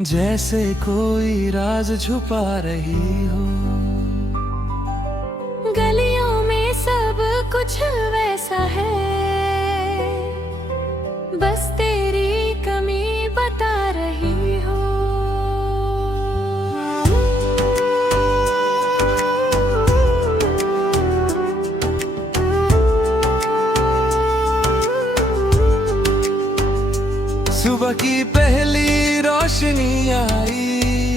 जैसे कोई राज छुपा रही हो। गलियों में सब कुछ वैसा है, बस तेरी कमी बता रही हो। सुबह की पहली रोशनी आई,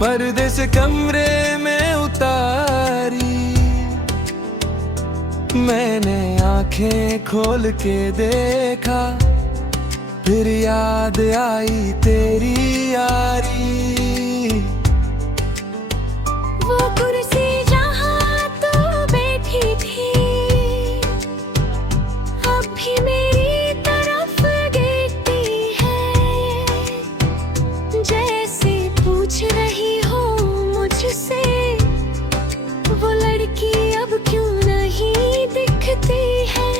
पर्दे से कमरे में उतारी। मैंने आंखें खोल के देखा, फिर याद आई तेरी यारी। वो कुर्सी जहाँ तू बैठी थी, अब भी मेरी तरफ देखती है, जैसे पूछ रही हो मुझसे, वो लड़की अब क्यों नहीं दिखती है।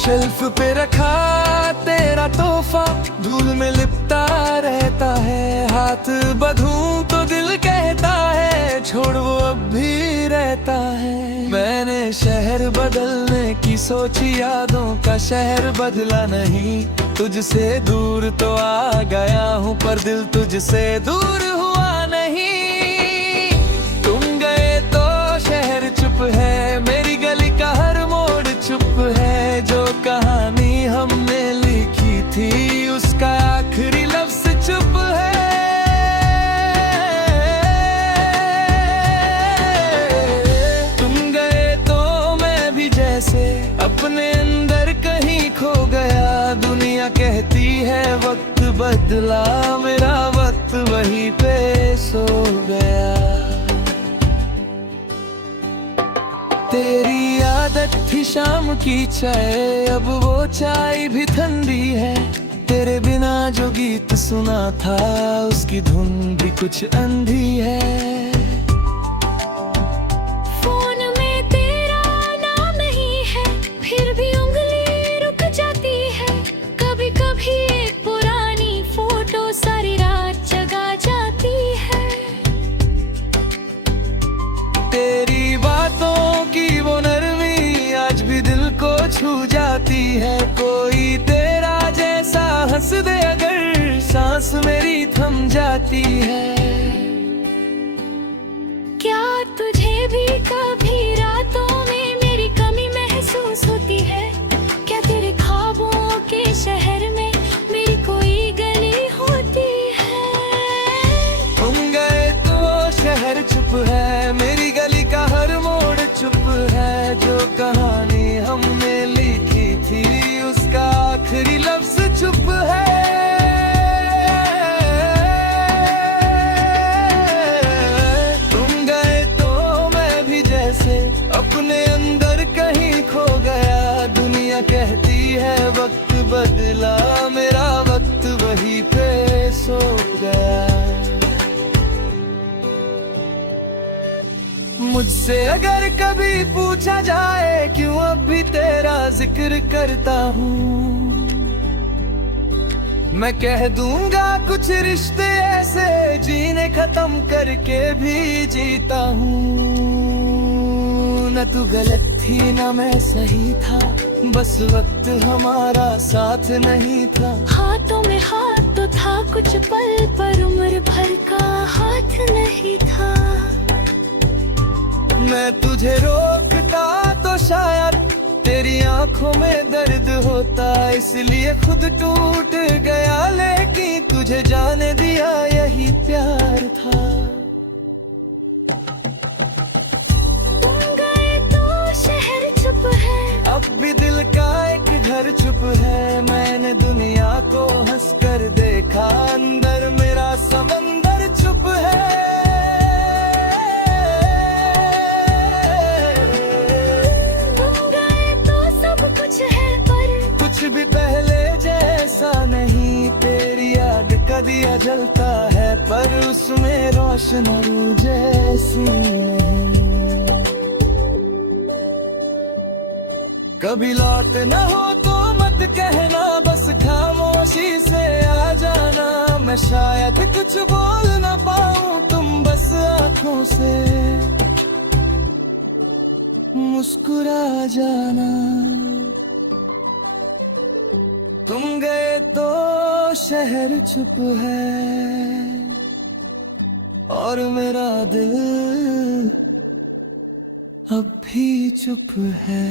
शेल्फ पे रखा तेरा तोहफा धूल में लिपटा रहता है। हाथ बंधूं तो दिल कहता है छोड़, वो अब भी रहता है। मैंने शहर बदलने की सोची, यादों का शहर बदला नहीं। तुझसे दूर तो आ गया हूँ, पर दिल तुझसे दूर हुआ नहीं। तुम गए तो शहर चुप है, मेरी गली का हर मोड़ चुप है। जो कहानी हमने लिखी थी, उसका आखिरी लफ्ज चुप है। तुम गए तो मैं भी जैसे अपने अंदर कहीं खो गया। दुनिया कहती है वक्त बदला, मेरा वक्त वहीं पे सो गया। तेरी आदत थी शाम की चाय, अब वो चाय भी ठंडी है। तेरे बिना जो गीत सुना था, उसकी धुन भी कुछ अंधी है। फोन में तेरा नाम नहीं है, फिर भी उंगली रुक जाती है। कभी कभी एक पुरानी फोटो सारी रात जगा जाती है। तेरी बातों की वो नरमी आज भी दिल को छू जाती है। कोई तेरा जैसा हंस दे अगर, सांस मेरी थम जाती है। क्या तुझे भी कभी रातों में मेरी कमी महसूस होती है? क्या तेरे ख्वाबों के शहर में मेरी कोई गली होती है? तुम गए तो शहर चुप है, मेरी गली का हर मोड़ चुप है। जो कहानी हमने लिखी थी, उसका आखिरी लफ्ज चुप है। तुम गए तो मैं भी जैसे अपने अंदर कहीं खो गया। दुनिया कहती है वक्त बदला, मेरा वक्त वहीं पे सो गया। मुझसे अगर कभी पूछा जाए क्यों अब भी तेरा जिक्र करता हूँ, मैं कह दूंगा कुछ रिश्ते ऐसे जीने खत्म करके भी जीता हूँ। न तू गलत थी न मैं सही था, बस वक्त हमारा साथ नहीं था। हाथों में हाथ तो था कुछ पल, पर उम्र भर का हाथ नहीं था। मैं तुझे रोकता तो शायद तेरी आंखों में दर्द होता, इसलिए खुद टूट गया। लेकिन तुझे जाने दिया यही प्यार था। तुम गए तो शहर चुप है, अब भी दिल का एक घर चुप है। मैंने दुनिया को हंस कर देखा, अंदर मेरा समंदर चुप है। भी पहले जैसा नहीं, तेरी याद का दिया जलता है, पर उसमें रोशनी जैसी नहीं। कभी लौट न हो तो मत कहना, बस खामोश मैं शायद कुछ बोल ना पाऊं, तुम बस आंखों से मुस्कुरा जाना। तुम गए तो शहर चुप है और मेरा दिल अब भी चुप है।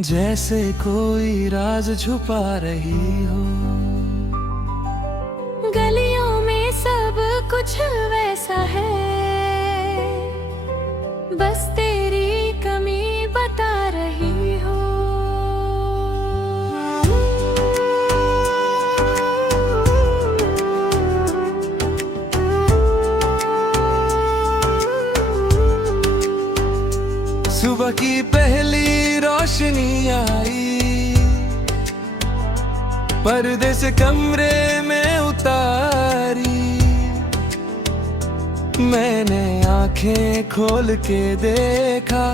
जैसे कोई राज छुपा रही हो, गलियों में सब कुछ वैसा है, बस तेरी कमी बता रही हो। सुबह की पहली रोशनी आई, पर्दे से कमरे में उतारी। मैंने आंखें खोल के देखा,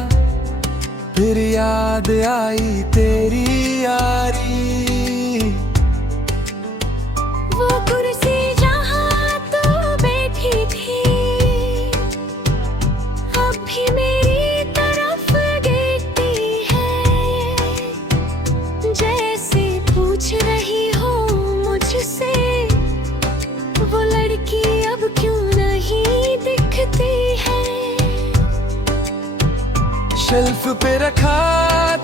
फिर याद आई तेरी यारी। वो कुर्सी जहाँ तू बैठी थी, अब भी मेरी तरफ देखती है, जैसे पूछ रही हो मुझसे, वो लड़की अब क्यों नहीं दिखती है। शेल्फ पे रखा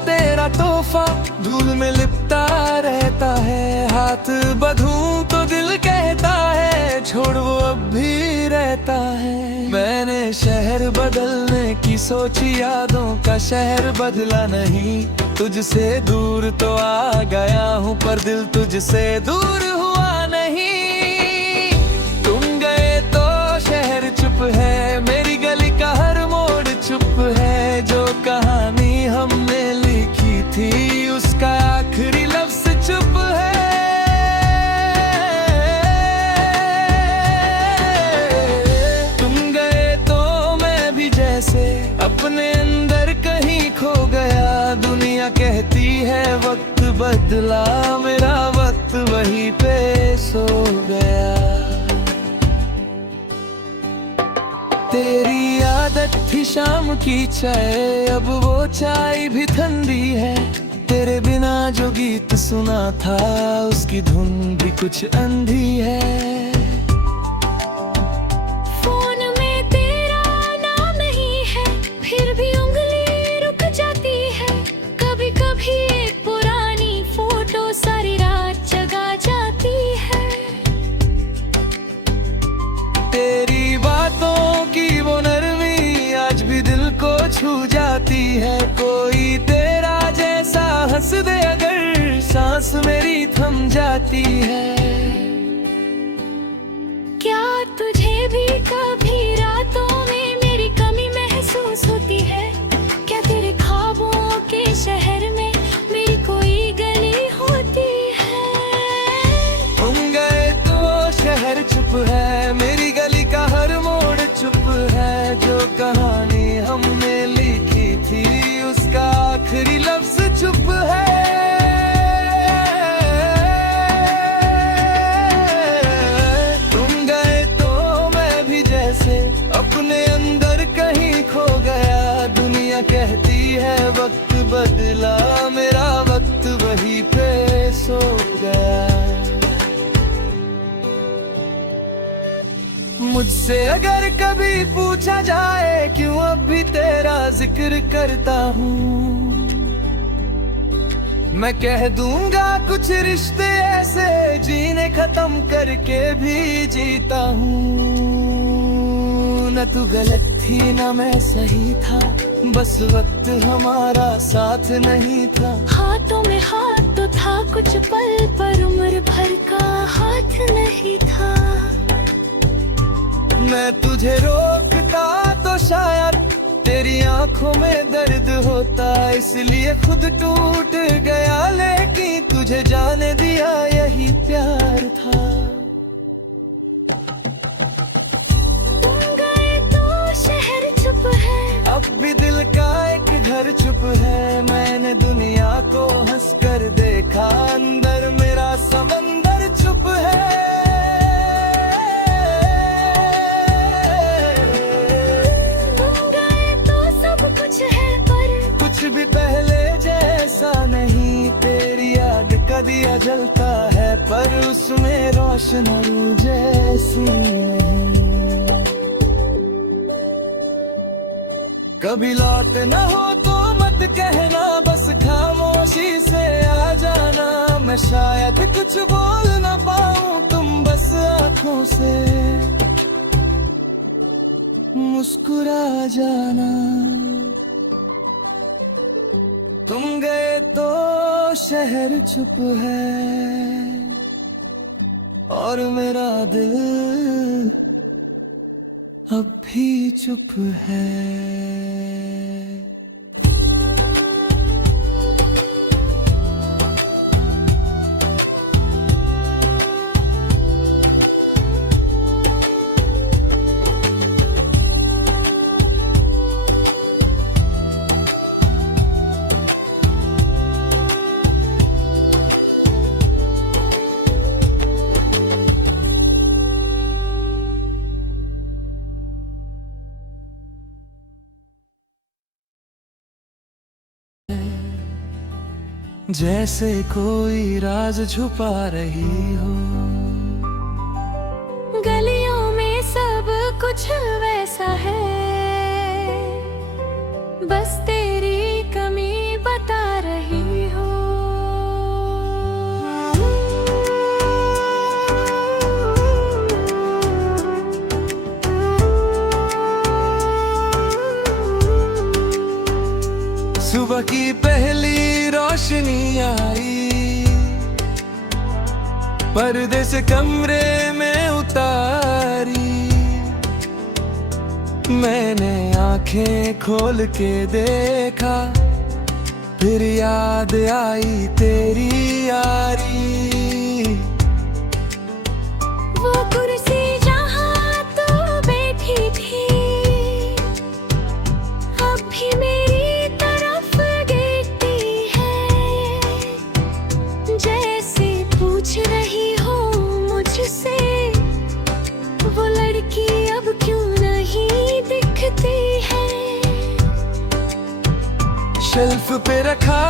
तेरा तोहफा, धूल में लिपटा रहता है। हाथ बंधूं तो दिल कहता है, छोड़ वो अब भी रहता है। मैंने शहर बदलने की सोची, यादों का शहर बदला नहीं। तुझसे दूर तो आ गया हूँ, पर दिल तुझसे दूर हुआ नहीं। तुम गए तो शहर चुप है, मेरी गली का हर मोड़ चुप है। जो कहानी हमने लिखी थी, उसका आखिरी लफ्ज चुप है। तुम गए तो मैं भी जैसे अपने अंदर कहीं खो गया। दुनिया कहती है वक्त बदला, मेरा वक्त वहीं पे सो गया। तेरी आदत थी शाम की चाय, अब वो चाय भी ठंडी है। तेरे बिना जो गीत सुना था, उसकी धुन भी कुछ अंधी है। फोन में तेरा नाम नहीं है, फिर भी उंगली रुक जाती है। कभी कभी एक पुरानी फोटो सारी रात जगा जाती है। तेरी बातों की वो नरमी आज भी दिल को छू जाती है। कोई तेरा जैसा हंस दे अगर, सांस मेरी थम जाती है। क्या तुझे भी कभी रातों में मेरी कमी महसूस होती है? क्या तेरे ख्वाबों के शहर में मेरी कोई गली होती है? तुम गए तो शहर चुप है, मेरी गली का हर मोड़ चुप है। जो कहानी हमने लिखी थी, उसका आखिरी लफ्ज चुप है। तुम गए तो मैं भी जैसे अपने अंदर कहीं खो गया। दुनिया कहती है वक्त बदला, मेरा वक्त वहीं पे सो गया। मुझसे अगर कभी पूछा जाए क्यों अब भी तेरा जिक्र करता हूँ, मैं कह दूंगा कुछ रिश्ते ऐसे जीने खत्म करके भी जीता हूँ। न तू गलत थी न मैं सही था, बस वक्त हमारा साथ नहीं था। हाथों में हाथ तो था कुछ पल, पर उम्र भर का हाथ नहीं था। मैं तुझे रोकता तो शायद तेरी आंखों में दर्द होता, इसलिए खुद टूट गया, लेकिन तुझे जाने दिया यही प्यार था। तुम गए तो शहर चुप है, अब भी दिल का एक घर चुप है। मैंने दुनिया को हंसकर देखा, अंदर मेरा समंदर चुप है। कुछ भी पहले जैसा नहीं, तेरी याद का दिया जलता है, पर उसमें रोशन रू जैसी नहीं। कभी लौट न हो तो मत कहना, बस खामोशी से आ जाना। मैं शायद कुछ बोल न पाऊं, तुम बस आंखों से मुस्कुरा जाना। तुम गए तो शहर चुप है, और मेरा दिल अब भी चुप है। जैसे कोई राज छुपा रही हो, गलियों में सब कुछ वैसा है, बस तेरी कमी बता रही हो। सुबह की पहली रोशनी आई, पर्दे से कमरे में उतारी। मैंने आंखें खोल के देखा, फिर याद आई तेरी यारी। वो कुर्सी जहाँ तू बैठी थी, अब भी मेरी तरफ देखती है, जैसे पूछ रही हो मुझसे, वो लड़की अब क्यों नहीं दिखती है। शेल्फ पे रखा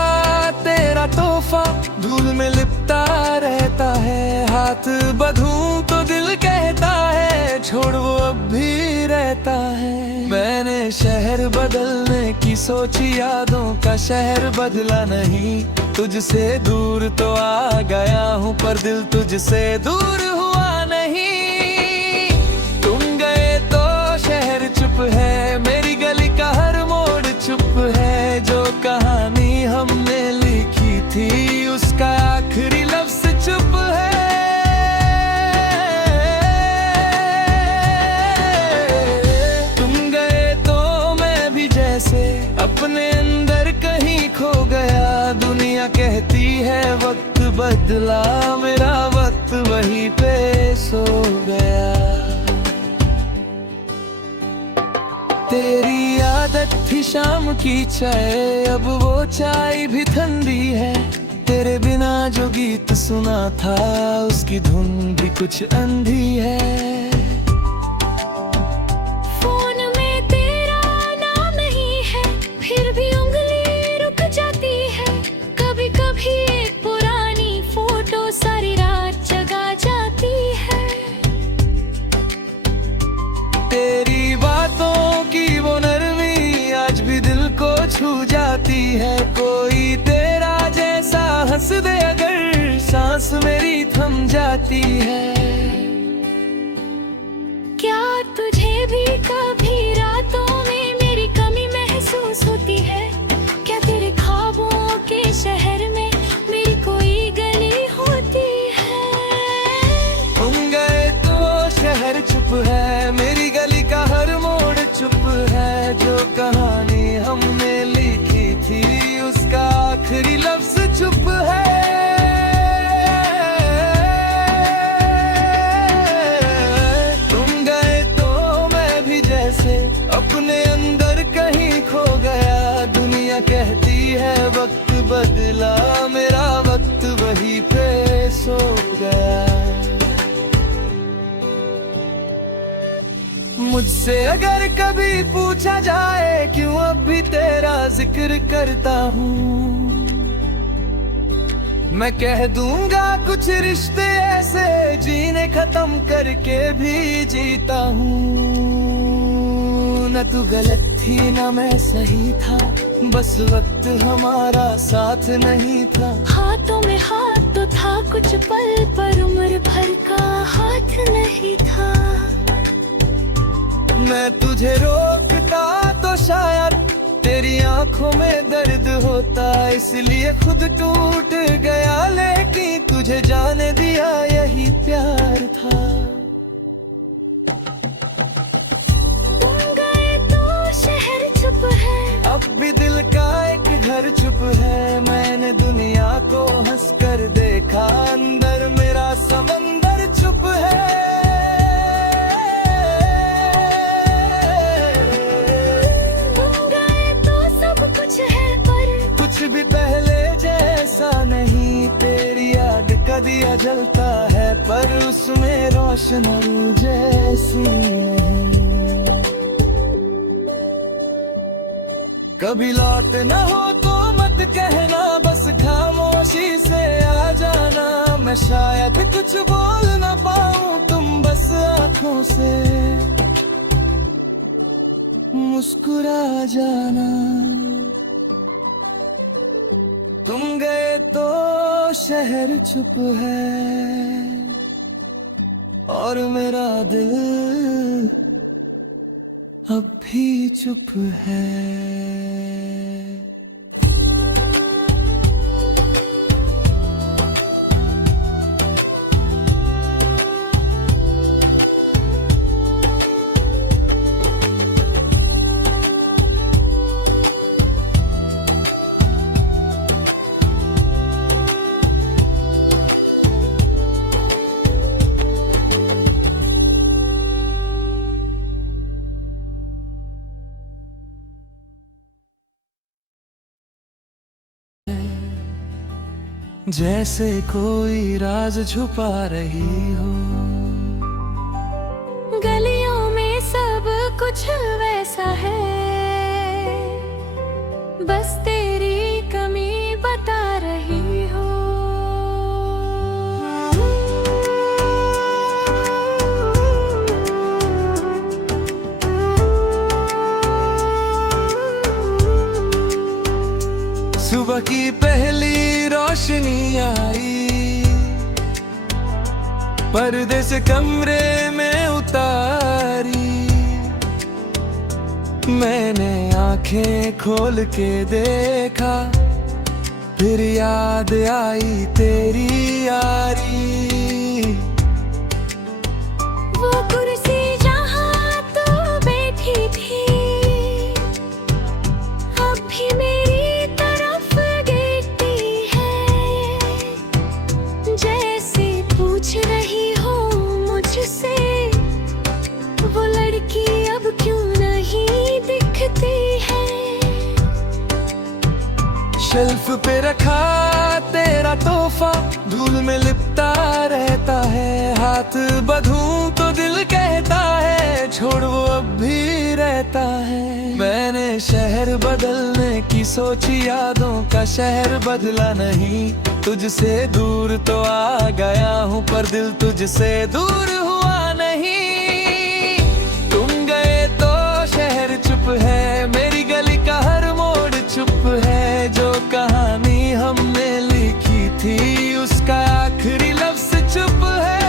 तेरा तोहफा, धूल में लिपटा रहता है। हाथ बंधूं तो दिल कहता है, छोड़ वो अब भी रहता है। मैंने शहर बदलने की सोची, यादों का शहर बदला नहीं। तुझसे दूर तो आ गया हूँ, पर दिल तुझसे दूर हुआ नहीं। तुम गए तो शहर चुप है, मेरी गली का हर मोड़ चुप है। जो कहानी हमने लिखी थी, उसका आखिरी लफ्ज चुप है। तुम गए तो मैं भी जैसे अपने अंदर कहीं खो गया। दुनिया कहती है वक्त बदला, मेरा वक्त वहीं पे सो गया। तेरी आदत थी शाम की चाय, अब वो चाय भी ठंडी है। तेरे बिना जो गीत सुना था, उसकी धुन भी कुछ अंधी है। फोन में तेरा नाम नहीं है, फिर भी उंगली रुक जाती है। कभी कभी एक पुरानी फोटो सारी रात जगा जाती है। तेरी बातों की वो नरमी आज भी दिल को छू जाती है। कोई तेरा जैसा हंस दे अगर, सांस मेरी थम जाती है। क्या तुझे भी कभी रातों में मेरी कमी महसूस होती बदला, मेरा वक्त वही पे सो गया। मुझसे अगर कभी पूछा जाए क्यों अब भी तेरा जिक्र करता हूँ, मैं कह दूंगा कुछ रिश्ते ऐसे जीने खत्म करके भी जीता हूँ। न तू गलत थी न मैं सही था, बस वक्त हमारा साथ नहीं था। हाथों में हाथ तो था कुछ पल, पर उम्र भर का हाथ नहीं था। मैं तुझे रोकता तो शायद तेरी आंखों में दर्द होता, इसलिए खुद टूट गया, लेकिन तुझे जाने दिया यही प्यार था। तुम गए तो शहर चुप है, अब भी दिल का एक घर चुप है। मैंने दुनिया को हंस कर देखा, अंदर मेरा समंदर चुप है। भी पहले जैसा नहीं, तेरी याद का दिया जलता है, पर उसमें रोशन रू जैसी नहीं। कभी लौट न हो तो मत कहना, बस खामोशी से आ जाना। मैं शायद कुछ बोल न पाऊं, तुम बस आंखों से मुस्कुरा जाना। तुम गए तो शहर चुप है, और मेरा दिल अब भी चुप है। जैसे कोई राज छुपा रही हो, गलियों में सब कुछ वैसा है, बस तेरी कमी बता रही हो। सुबह की पहली रोशनी आई, पर्दे से कमरे में उतारी। मैंने आंखें खोल के देखा, फिर याद आई तेरी यारी। वो कुर्सी जहाँ तू बैठी थी, अब भी मेरी पूछ रही हो मुझसे, वो लड़की अब क्यों नहीं दिखती है। शेल्फ पे रखा तेरा तोहफा, धूल में लिपटा रहता है। हाथ बंधूं तो दिल कहता है, छोड़ वो अब भी रहता है। मैंने शहर बदलने की सोची, यादों का शहर बदला नहीं। तुझसे दूर तो आ गया हूँ, पर दिल तुझसे दूर हुआ नहीं। तुम गए तो शहर चुप है, मेरी गली का हर मोड़ चुप है। जो कहानी हमने लिखी थी, उसका आखिरी लफ्ज चुप है।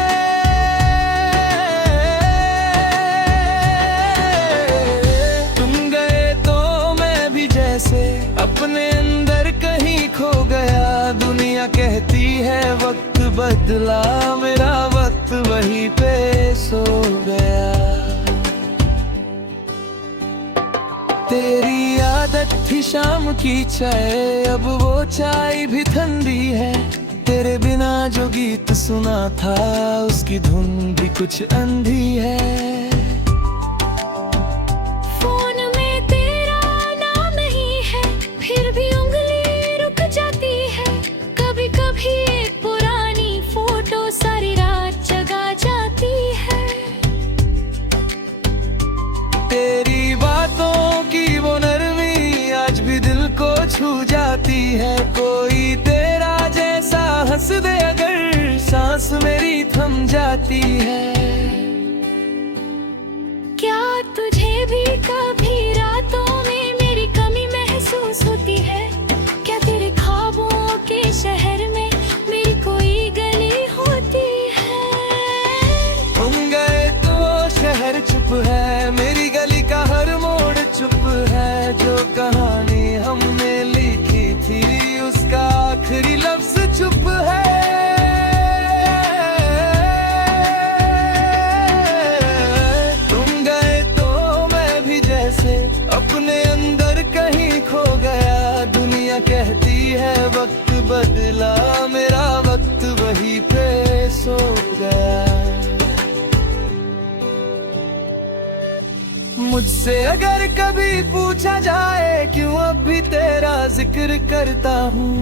तुम गए तो मैं भी जैसे अपने अंदर कहीं खो गया। दुनिया कहती है वक्त बदला, मेरा वक्त वहीं पे सो गया। तेरी आदत थी शाम की चाय, अब वो चाय भी ठंडी है। तेरे बिना जो गीत सुना था, उसकी धुन भी कुछ अंधी है। फोन में तेरा नाम नहीं है, फिर भी उंगली रुक जाती छू जाती है। कोई तेरा जैसा हंस दे अगर, सांस मेरी थम जाती है। क्या तुझे भी कभी रातों में मेरी कमी महसूस होती है? क्या तेरे ख्वाबों के शहर में मेरी कोई गली होती है? तुम गए तो शहर चुप है, मेरी गली का हर मोड़ चुप है। जो कहानी हमने लिखी थी उसका आखिरी लफ्ज चुप है। अपने अंदर कहीं खो गया, दुनिया कहती है वक्त बदला, मेरा वक्त वही पे सो गया। मुझसे अगर कभी पूछा जाए क्यों अब भी तेरा जिक्र करता हूँ,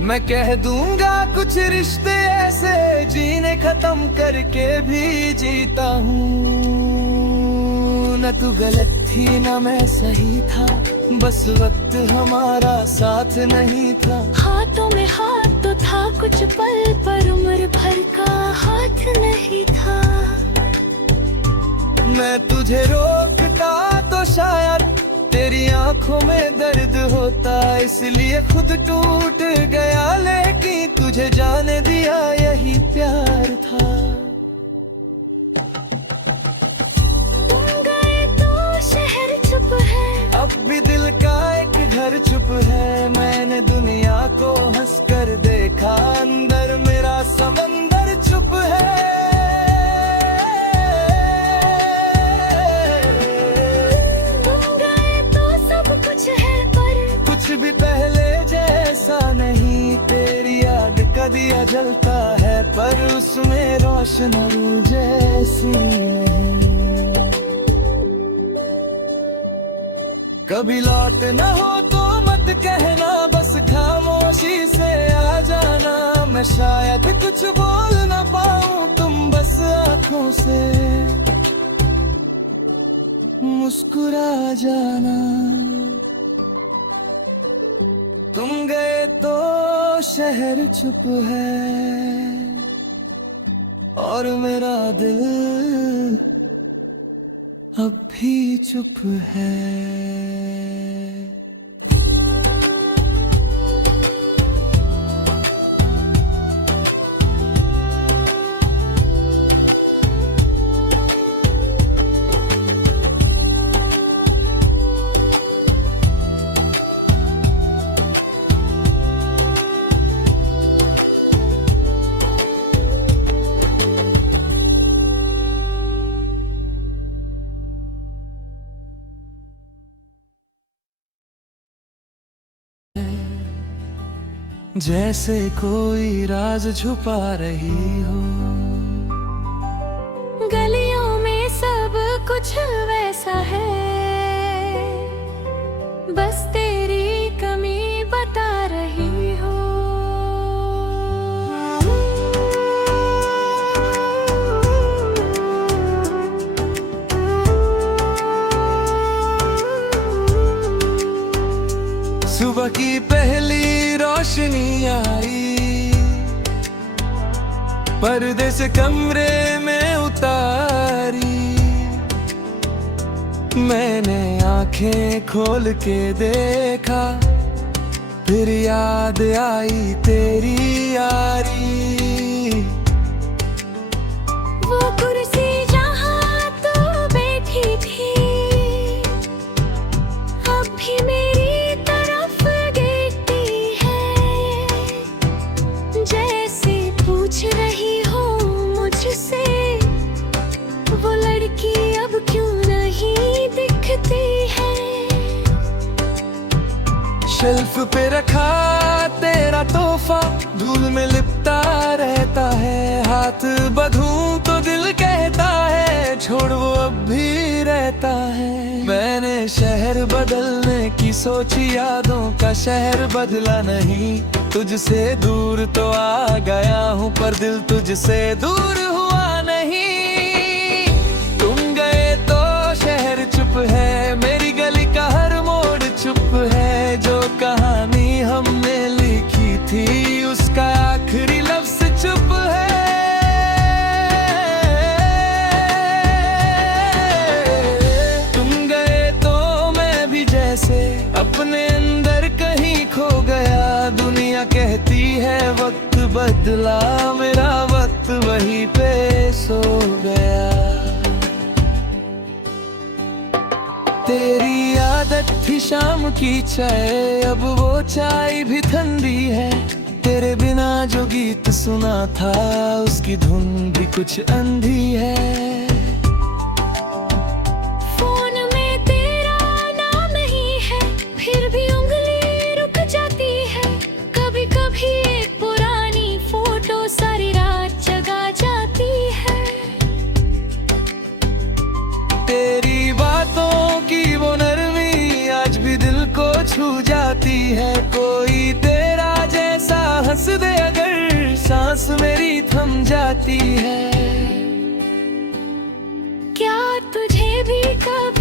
मैं कह दूंगा कुछ रिश्ते ऐसे जीने खत्म करके भी जीता हूँ। न तू गलत थी न मैं सही था, बस वक्त हमारा साथ नहीं था। हाथों में हाथ तो था कुछ पल, पर उम्र भर का हाथ नहीं था। मैं तुझे रोकता तो शायद तेरी आंखों में दर्द होता, इसलिए खुद टूट गया, लेकिन तुझे जाने दिया यही प्यार था। अब भी दिल का एक घर चुप है, मैंने दुनिया को हंस कर देखा, अंदर मेरा समंदर चुप है। तुम गए तो सब कुछ है, पर कुछ भी पहले जैसा नहीं। तेरी याद का दिया जलता है, पर उसमें रोशनी जैसी नहीं। कभी लौट न हो तो मत कहना, बस खामोशी से आ जाना। मैं शायद कुछ बोल न पाऊं, तुम बस आंखों से मुस्कुरा जाना। तुम गए तो शहर चुप है और मेरा दिल अब भी चुप है। जैसे कोई राज छुपा रही हो, गलियों में सब कुछ वैसा है, बस तेरी कमी बता रही हो। सुबह की पहली रोशनी आई, पर्दे से कमरे में उतारी। मैंने आंखें खोल के देखा, फिर याद आई तेरी यारी। वो कुर्सी जहाँ तू बैठी थी, अब भी मेरी तरफ देखती है, जैसे पूछ रही हो मुझसे, वो लड़की अब क्यों नहीं दिखती है। शेल्फ पे रखा तेरा तोहफा, धूल में लिपटा रहता है। हाथ बंधूं तो दिल कहता है, छोड़ वो अब भी रहता है। मैंने शहर बदलने की सोची, यादों का शहर बदला नहीं। तुझसे दूर तो आ गया हूँ, पर दिल तुझसे दूर हुआ नहीं। तुम गए तो शहर चुप है, मेरी गली का हर मोड़ अपने अंदर कहीं खो गया। दुनिया कहती है वक्त बदला, मेरा वक्त वहीं पे सो गया। तेरी आदत थी शाम की चाय, अब वो चाय भी ठंडी है। तेरे बिना जो गीत सुना था, उसकी धुन भी कुछ अंधी है। फोन में तेरा नाम नहीं है, फिर भी उंगली रुक जाती है। कभी कभी एक पुरानी फोटो सारी रात जगा जाती है। तेरी बातों की वो नरमी आज भी दिल को छू जाती है। कोई तेरा जैसा हंस दे अगर, सांस मेरी थम जाती है। क्या तुझे भी कभी